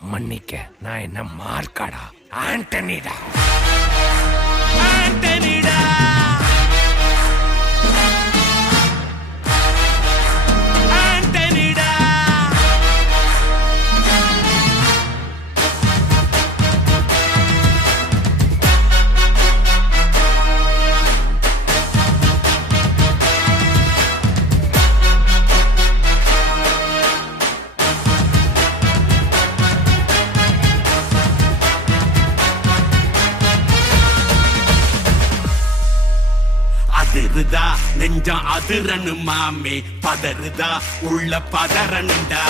மன்னிக்க, நான் என்ன மார்க்காடா? ஆண்டனிடா. ஆண்டனிடா. அதிருதா நெஞ்சம் அதிரனு மாமே, பதறுதா உள்ள பதறனுண்டா,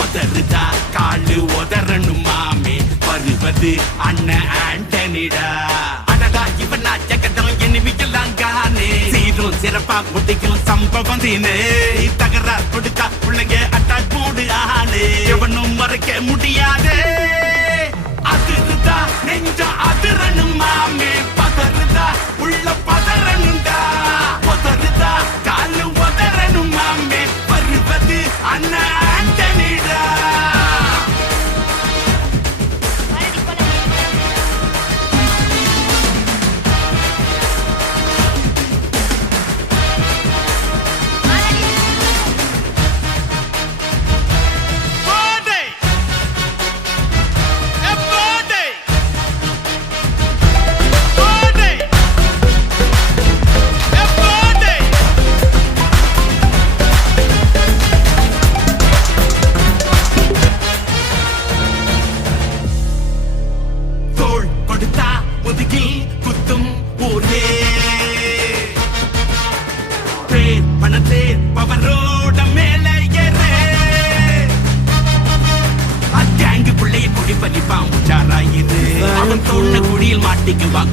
உதறுதா காலு உதறனு மாமே, வருவது அண்ணன் ஆண்டனிடா. அடடா இவனா ஜெகதம் எனிமிக்கலாங்கானே, சீரும் சிறப்பா முடிக்கும் சம்பவம் தீனே, தகராறு கொடுத்தா பிள்ளைங்க அட்டாக் போடு ஆனே, எவனும் மறைக்க முடியாதே. அதிருதா நெஞ்சம் அதிரனு மாமே, பதறுதா உள்ள பதறனுண்டா, உதறுதா காலு உதறனு மாமே, வருவது அண்ணன் ஆண்டனிடா.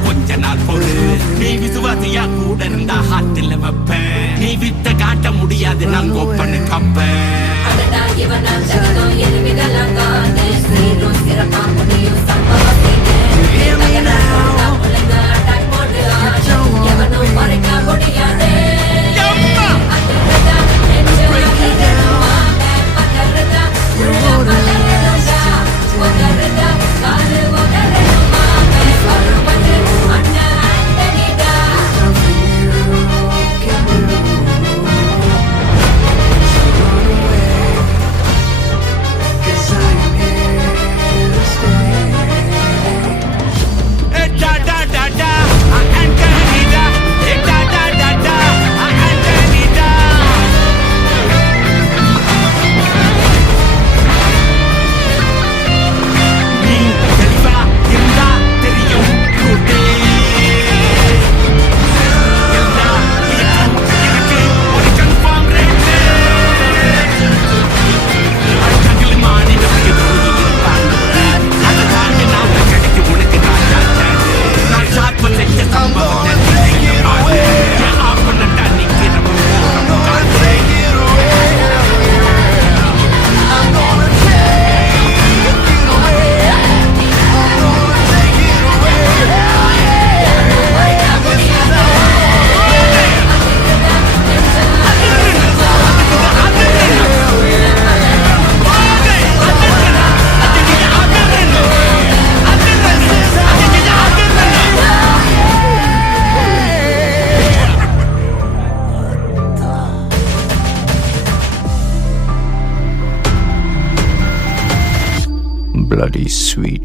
கொஞ்ச நாள் பொழு நீ விசுவாசியா கூட இருந்தா ஹாத்துல வைப்ப, நீ வித்த காட்ட முடியாது நான் கோப்பனு கப்ப. Bloody sweet.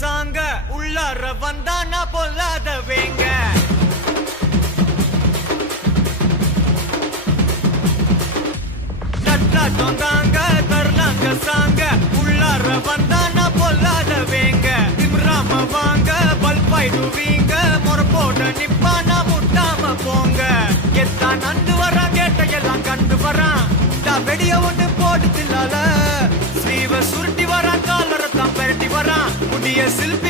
சாங்க உள்ளார வந்தானா பொல்லாத வேங்க, தட்டாட்டம் தாங்க தரலாங்க சாங்க உள்ளார வந்தானா பொல்லாத வேங்க, திம்ராம வாங்க பல்பாயிடுவீங்க முறப்போட நிப்பானா புதிய சிற்பி